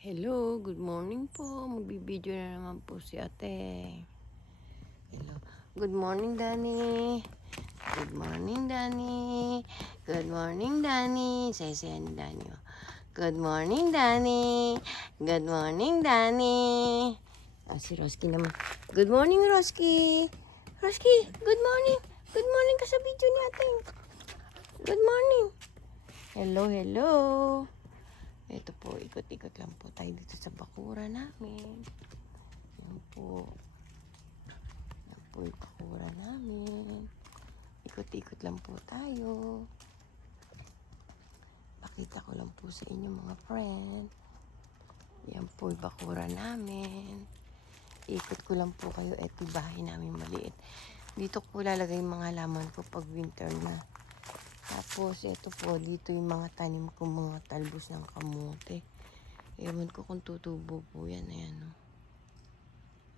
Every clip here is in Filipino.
Hello, good morning po. Magbibideo na naman po si ate. Hello. Good morning, Danny. Good morning, Danny. Good morning, Danny. Say, say, ni Danny. oh. Good morning, Danny. Good morning, Danny. Ah, si Roski naman. Good morning, Roski. Roski, good morning. Good morning ka sa video ni ate. Good morning. Hello, hello. Ito po, ikot-ikot lang po tayo dito sa bakura namin. Yan po. Yan po yung bakura namin. Ikot-ikot lang po tayo. Pakita ko lang po sa inyo mga friend. Yan po yung bakura namin. Ikot ko lang po kayo. Ito bahay namin maliit. Dito ko lalagay mga halaman ko pag winter na. Tapos, ito po, dito yung mga tanim ko, mga talbos ng kamote. Ewan ko kung tutubo po yan. Ayan, no.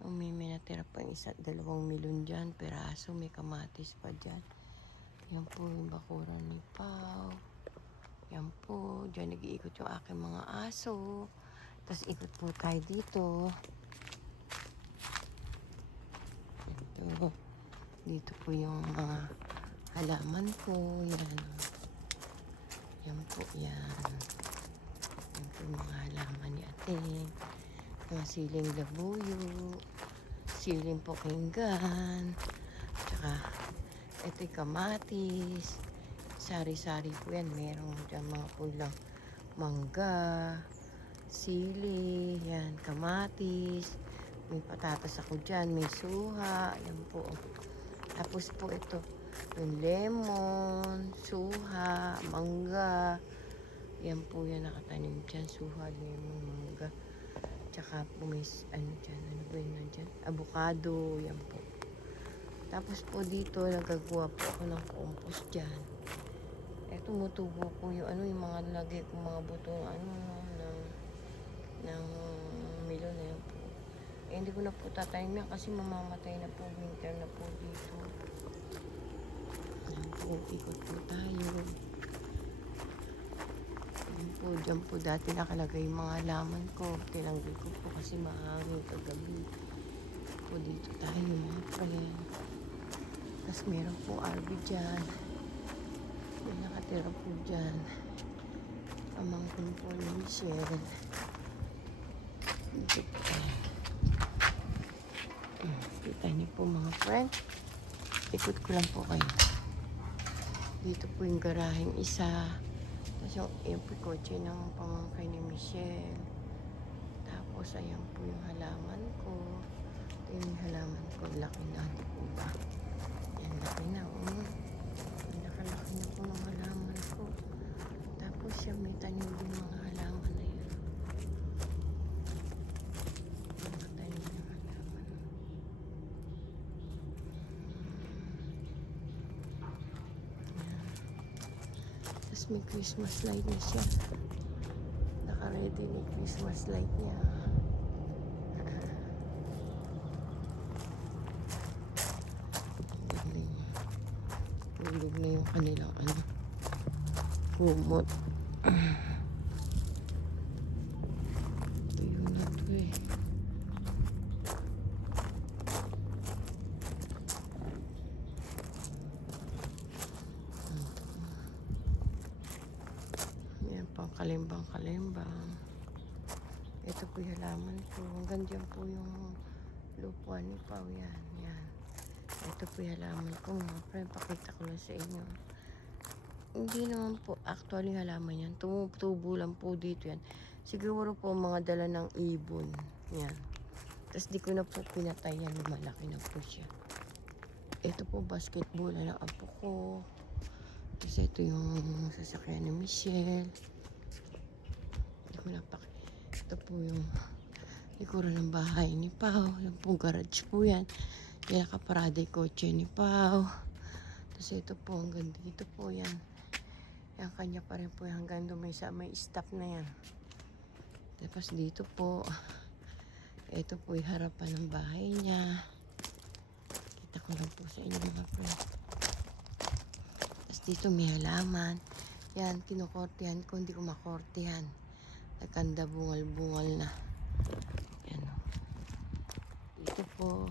Oh, may may natira pa yung isa, dalawang milon dyan, peraso, may kamatis pa dyan. Yan po yung bakura ni Pau. Yan po, dyan nag-iikot yung aking mga aso. Tapos ikot po tayo dito. Ito. Dito po yung mga halaman ko. Yan. Yan po yan. Yan po mga halaman ni ate. Mga siling labuyo. Siling pokinggan. Tsaka ito yung kamatis. Sari-sari po yan. Meron dyan mga pulang mangga, sili, yan, kamatis. May patatas ako dyan, may suha, yan po. Tapos po ito, yung lemon, suha, mangga. Yan po yan nakatanim dyan. Suha, lemon, mangga. Tsaka po may s- ano dyan, ano ba yun nandyan? Avocado, yan po. Tapos po dito, nagagawa po ako ng compost dyan. Eh, tumutubo po yung ano, yung mga lagi kong mga butong ano, ng, ng milon na yan po. Eh, hindi ko na po tatanim yan kasi mamamatay na po, winter na po dito. Ayan po, ikot po tayo. Ayan po, dyan po dati nakalagay yung mga halaman ko. Tinanggal ko po kasi mahangin kagabi. Po dito tayo friend. Tapos meron po RV dyan. May nakatira po dyan. Pamangkin po ni Michelle. Dito po tayo. Hmm, Kita niyo po mga friend. Ikot ko lang po kayo. Dito po yung garaheng isa. Tapos yung, yung yung kotse ng pamangkin ni Michelle. Tapos ayan po yung halaman ko. Ito yung halaman ko. Laki na. Di po ba? Yan, laki na. Oh. Nakalaki na po ng halaman ko. Tapos siya may tanim din mga halaman na yun. Mga tanim ng halaman. Yan. Tapos may Christmas light na siya. Naka-ready yung Christmas light niya. Galing. Hulog na yung kanilang ano. Kumot. Tuyo na to eh. Yan pang kalimbang-kalimbang. Ito po yung halaman dyan po yung lupuan ni Pao. Yan, yan. Ito po halaman ko mga friend. Pakita ko lang sa inyo. Hindi naman po actually halaman yan. Tumutubo lang po dito yan. Siguro po mga dala ng ibon. Yan. Tapos di ko na po pinatay yan. Malaki na po siya. Ito po basketball ng apo ko. Tapos ito yung sasakyan ni Michelle. Hindi ko napak. Ito po yung likuran ng bahay ni Pao. Yung pong garage po yan. Yung nakaparada yung kotse ni Pao. Tapos ito po hanggang dito po yan. Yan kanya pa rin po yan hanggang doon may, may stop na yan. Tapos dito po. Ito po yung harapan ng bahay niya. Kita ko lang po sa inyo mga friend. Tapos dito may halaman. Yan, kinukortihan ko. Hindi ko makortihan. Nagkanda bungal-bungal na. Po.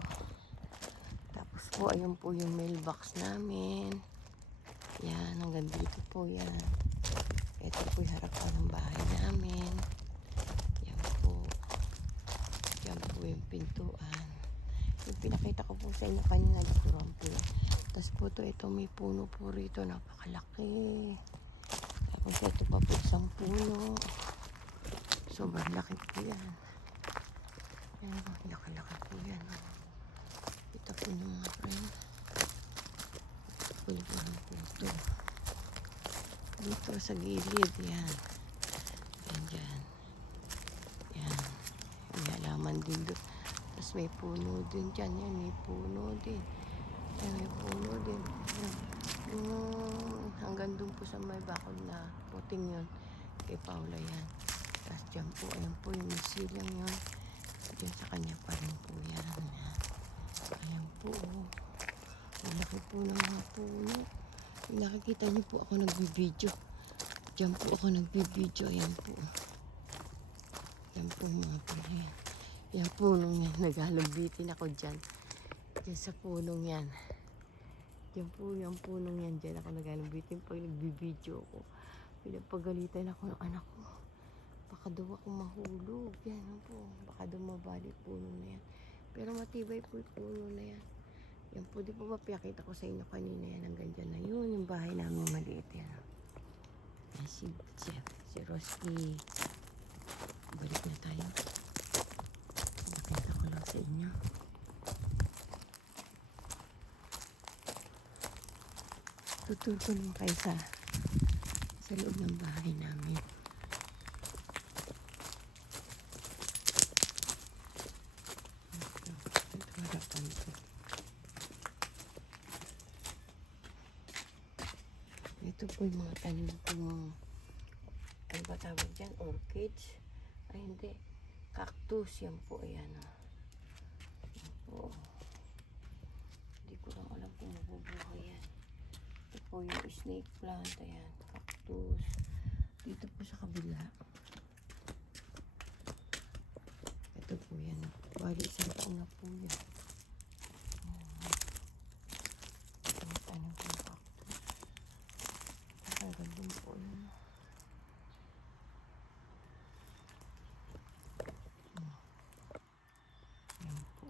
Tapos po, ayun po yung mailbox namin. Yan, hanggang dito po yan. Ito po yung harapan ng bahay namin. Yan po. Yan po yung pintuan. Yung pinakita ko po sa inyo kanina, likuran po. Tapos po ito, ito may puno po rito, napakalaki. Tapos ito pa po isang puno. Sobrang laki po yan. Yan, laki-laki po yan. Ito po yung mga friend. Pulpuhan po ito. Dito sa gilid, yan. Yan dyan. Yan. May halaman din doon. Tapos may puno din dyan. Yan, may puno din. Yan, may puno din. Yan. Yung hanggang doon po sa may bakod na puting yun. Kay Paula yan. Tapos dyan po, ayan po yung silang yun. Diyan sa kanya pa rin po yan. Yan. Ayan po. oh. Ang laki po ng mga puno. Nakikita niyo po ako nagbibideo. Diyan po ako nagbibideo. Ayan po. Yan po mga puno. Yan punong yan. Naghalambitin ako dyan. Diyan sa punong yan. Diyan po yung punong yan. Diyan ako naghalambitin pag nagbibideo ako. Pinapagalitan ako ng anak. Baka daw ako mahulog. Yan po. Baka daw mabali puno na yan. Pero matibay po yung puno na yan. Yan po, di po ba pinakita ko sa inyo kanina yan hanggang dyan na yun, yung bahay namin maliit yan. Yan si Jeff, si Roski. Balik na tayo. Nakita ko lang sa inyo. Tutur ko lang kayo sa, sa loob ng bahay namin. Ito, ito harapan ko. Yung mga tanim ano ba tawag dyan? Orchids? Ay hindi. Cactus. Yan po. Ayan. ah. Yan po. Hindi ko lang alam kung mabubuhay yan. Ito po yung snake plant. Ayan. Cactus. Dito po sa kabila. Ito po yan. Bali isang taon na po yan. Ayan. Yung tanim kong cactus. Tagal din po yun. Hmm. Yan po.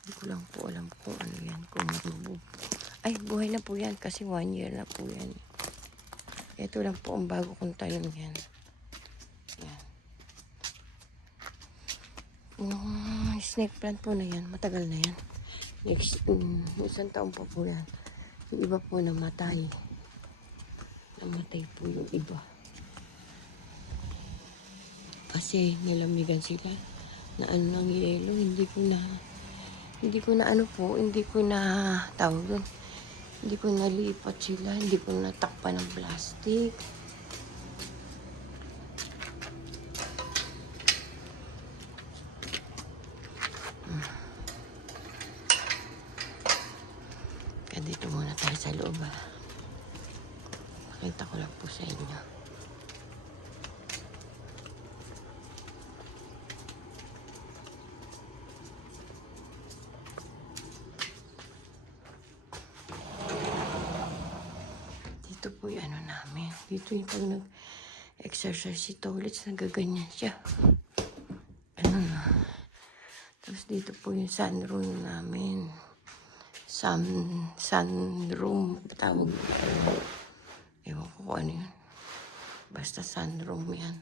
Hindi ko lang po alam kung ano yan, kung mabubuo. Ay, buhay na po yan kasi one year na po yan. Ito lang po ang bago kong tanim yan. Yan. Yung snake plant po na yan, matagal na yan. Next, um, isang taon pa po yan. Yung iba po namatay. Namatay po yung iba. Kasi nilamigan sila na ano ng yelo, hindi ko na hindi ko na ano po, hindi ko na tawag doon. Hindi ko nalipat sila, hindi ko natakpan ng plastic. Kaya dito muna tayo sa loob. ah. Pakita ko lang po sa inyo. Dito po yung namin. Dito yung pag nag-exercise si Tolits, nagaganyan siya. Ano na. Tapos dito po yung sunroom namin. Sun, sunroom, tawag. Ewan ko kung ano yun. Basta sunroom yan.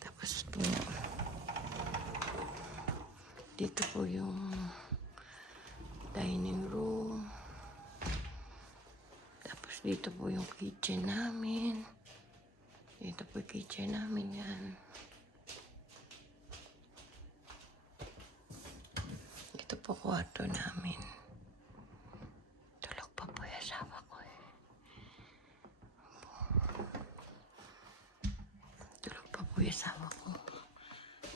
Tapos po, dito po yung dining room. Tapos dito po yung kitchen namin. Dito po yung kitchen namin yan. Ito po kwarto namin. Tulog pa po yung asawa ko eh. Tulog pa po yung asawa ko.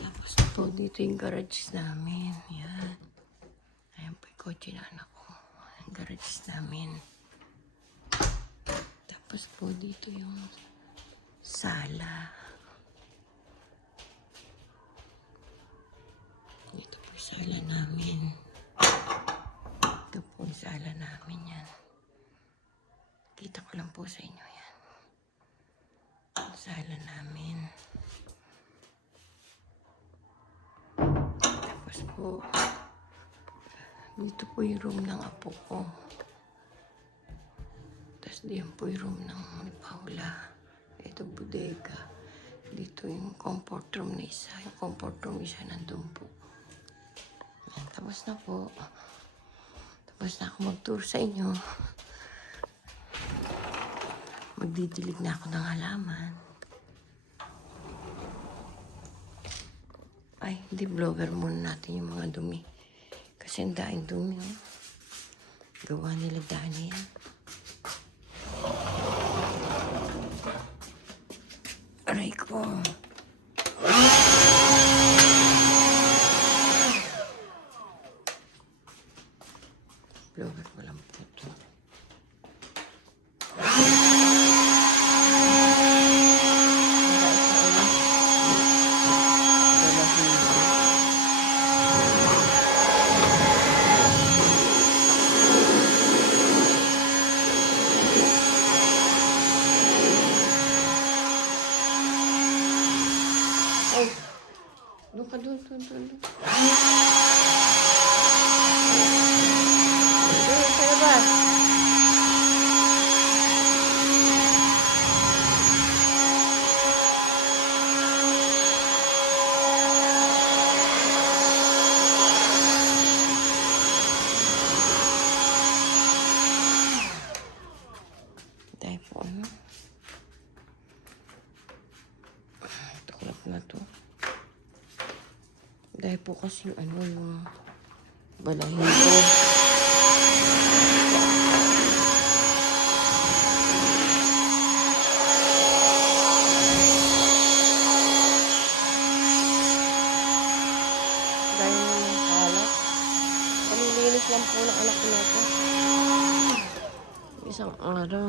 Tapos po dito yung garage namin. Yan. Ayan po yung kotse na anak ko. Ang garage namin. Tapos po dito yung sala. Dito po sala namin. Ito po yung sala namin yan. Kita ko lang po sa inyo yan. Yung sala namin. Tapos po, dito po yung room ng apo ko. Tapos diyan po yung room ng Paula. Ito bodega. Dito yung comfort room na isa. Yung comfort room isa nandun po. Yan, tapos na po. Tapos na ako mag-tour sa inyo. Magdidilig na ako ng halaman. Ay, hindi vlogger muna natin yung mga dumi. Kasi ang daing dumi, oh. Gawa nila Dani yan. Aray ko. Vlogger ko lang po ito. Ay, doon ka doon, doon, doon, doon. Doon, sa labas. Dahil po ano. Tuklap na to. Dahil po kasi yung ano yung kalat. Palilinis lang po ng anak ko na to. Isang araw.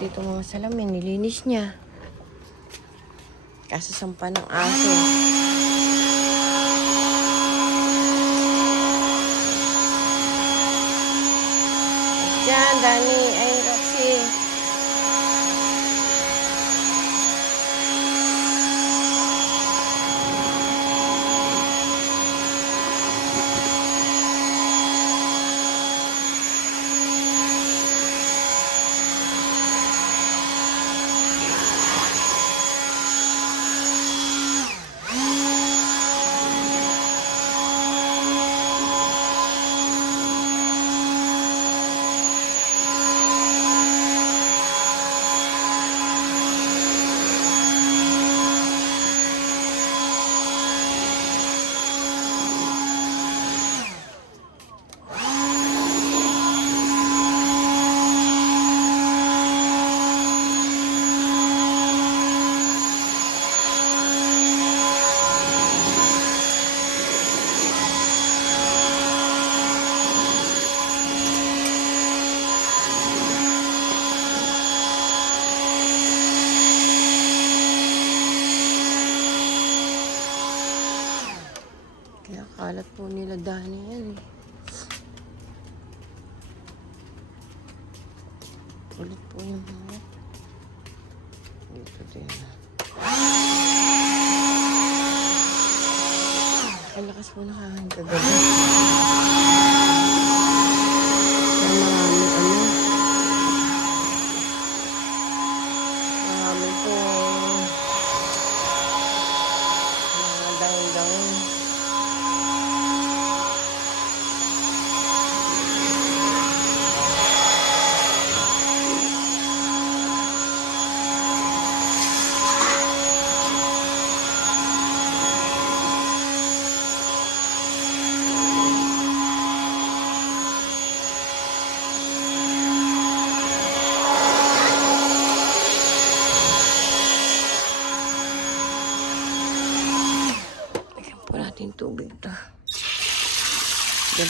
Dito mga salamin, nilinis niya. Kasasampa ng aso. Dani. Ay,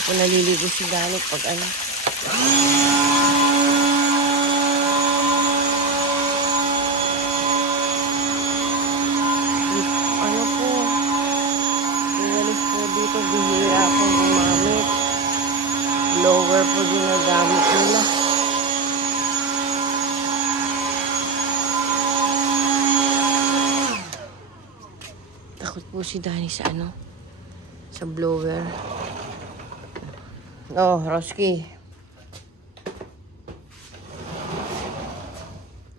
po naliligo si Dani pag ano. Ano po, Inalis po dito, bihira akong gumamit. Blower po ginagamit nila. Takot po si Danny sa ano? Sa blower. Oh, Roski.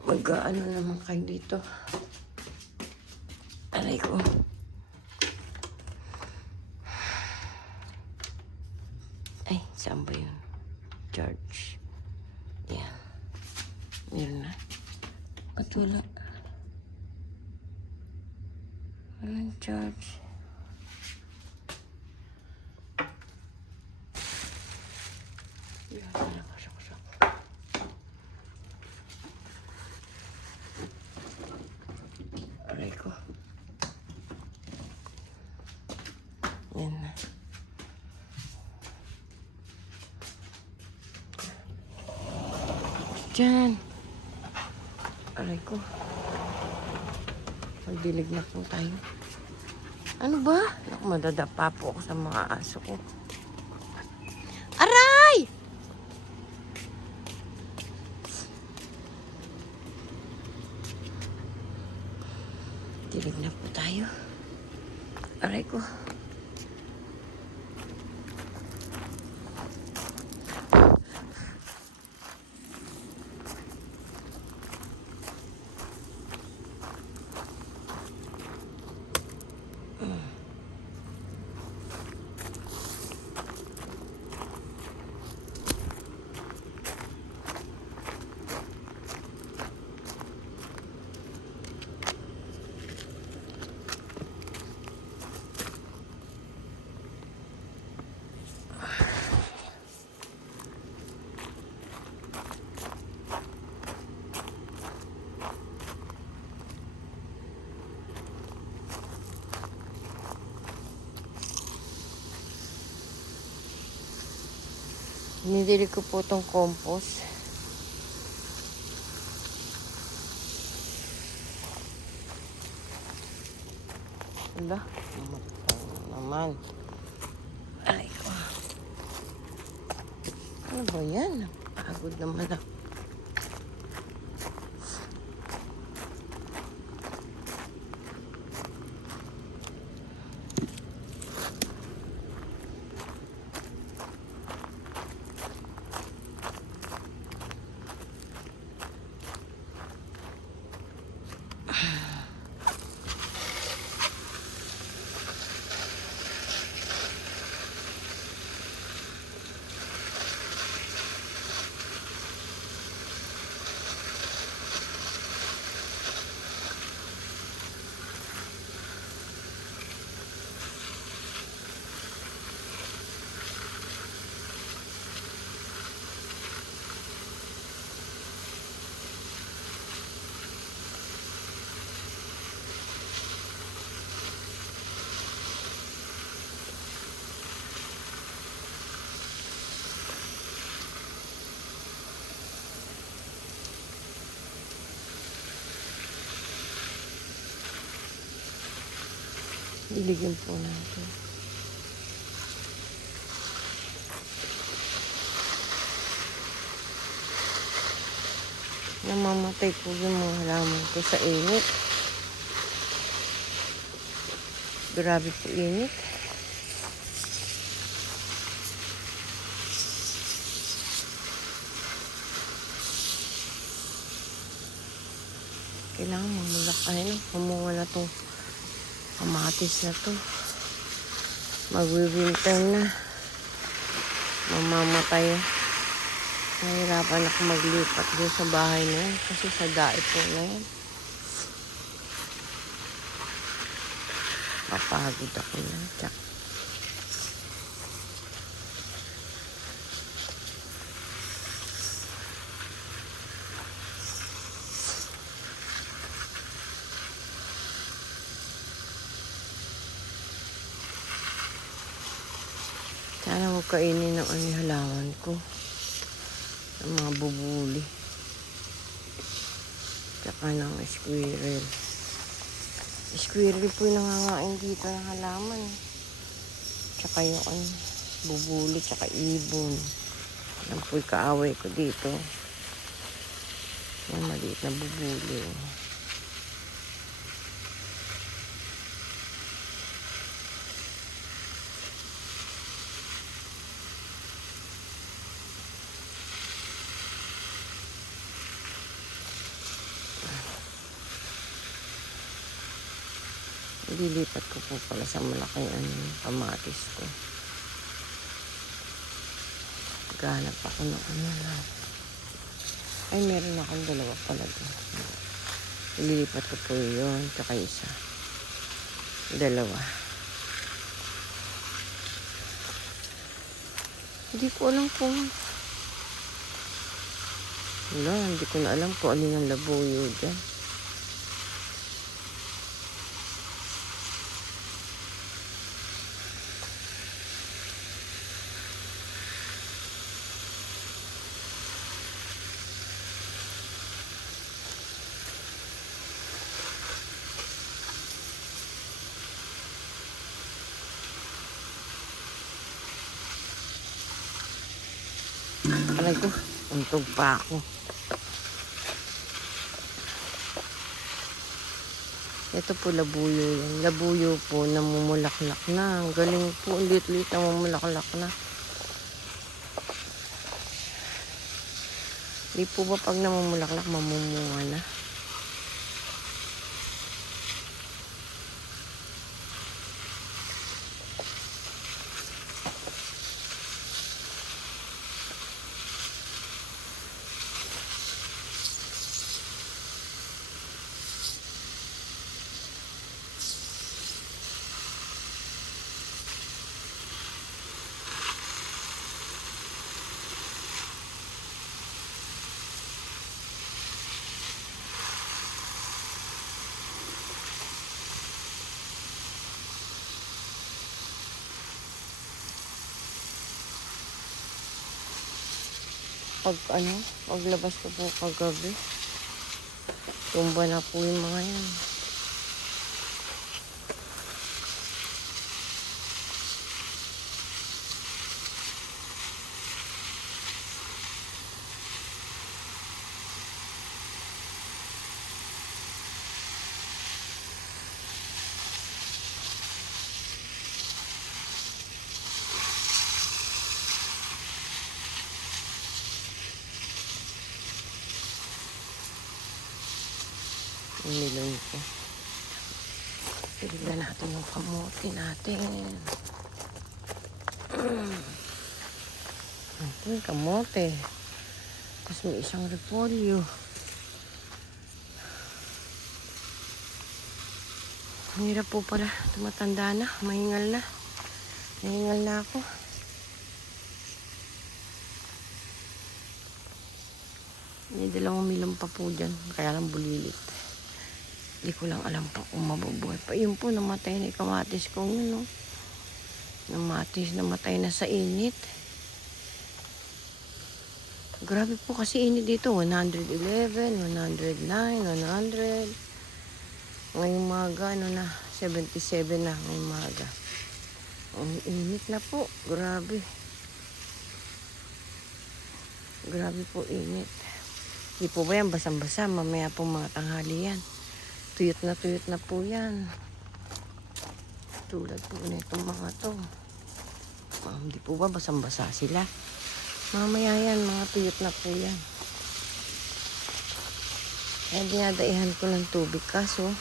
Mag-ano naman kayo dito. Aray ko. Ay, saan ba yun? George. Yan. Meron na. Ba't wala? Walang charge. Yan, nakasaksak. Aray ko. Yan na. Diyan. Aray ko. Magdilig na po tayo. Ano ba? Naku, madadapa po ako sa mga aso ko. Aray! Dilig na po tayo. Aray ko. Binidili ko po itong compost. Wala. Namatay na naman. Ay, ko. Ano ba yan? Pagod naman ako. Diligyan po natin. Namamatay po yung mga halaman ko sa init. Grabe po init. Kailangan mamulak, ano, mamunga na itong kamatis na to. Magwi-winter na. Mamamatay. Nahirapan ako maglipat doon sa bahay na yan kasi sa daip po na yan. Papagod ako na. Tsak. Sana Huwag kainin ng ano halaman ko. Ng mga bubuli. Tsaka ng squirrel. Squirrel po yung nangangain dito ng halaman. Tsaka yung ano, bubuli, tsaka ibon. Yan po kaaway ko dito. Yung maliit na bubuli. oh. Ililipat ko po pala sa malaking ano, kamatis ko. Maghanap ako ng ano na. Ay, meron akong dalawa pala doon. Ililipat ko po yun, tsaka isa. Dalawa. Hindi ko alam kung... Wala, hindi ko na alam kung alin ang labuyo dyan. Aray untog pa ako. Ito po labuyo yan. Labuyo po, namumulaklak na. Ang galing po, ang liit-liit namumulaklak na. Di po ba pag namumulaklak, mamumunga na? Pag ano, paglabas ko po kagabi, tumba na po yung mga yan. Yung nilong ko. Tignan natin yung kamote natin. Ito yung kamote. Tapos may isang repolyo. Ang hirap po pala. Tumatanda na. Mahingal na. Mahingal na ako. May dalawang milong pa po dyan. Kaya lang bulilit. Hindi ko lang alam pa kung mabubuhay pa. Yun po, namatay na kamatis kong yun, no? Namatis, namatay na sa init. Grabe po kasi init dito. 111, 109, 100. Ngayong maga, ano na, 77 na ngayong maga. Ang init na po. Grabe. Grabe po init. Hindi po ba yan basang-basa? Mamaya po mga tanghali yan. Tuyot na tuyot na po yan. Tulad po nitong mga to. Ah, Hindi po ba basang-basa sila? Mamaya yan, mga tuyot na po yan. Kaya dinadaihan ko ng tubig kaso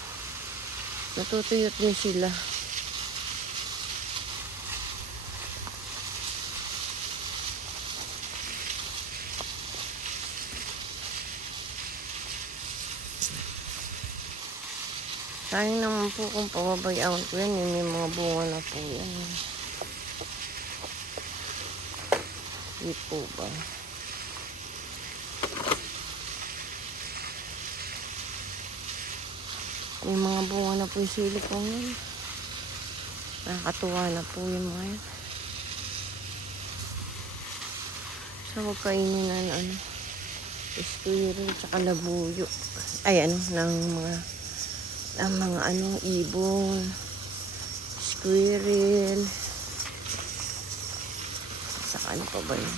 natutuyot din sila. Sayang naman po kung pababayaan ko yan. Yun may mga bunga na po yan. Hindi po ba? May mga bunga na po yung sili ko yun. Nakakatuwa na po yung mga yan. Sa ko kainin ng ano, squirrel, tsaka labuyo. Ay, ano, ng mga, ng mga ano, ibon, squirrel, saka ano pa ba yun?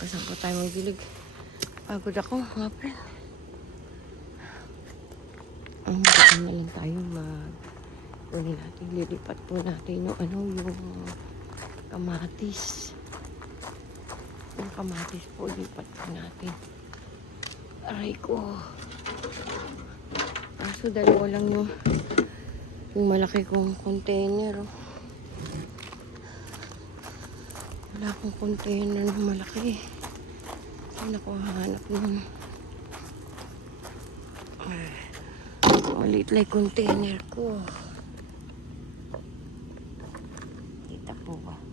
Tapos po tayo magdilig? Pagod ako, mga friend. Ang daan na lang tayo mag... Kunin natin, lilipat po natin yung ano, yung kamatis. Yung kamatis po, lipat po natin. Aray ko. Kaso dalawa lang yung yung malaki kong container. Oh. Wala akong container na malaki. Saan ako hahanap nun? Ay, Maliit yung container ko. Kita po ba?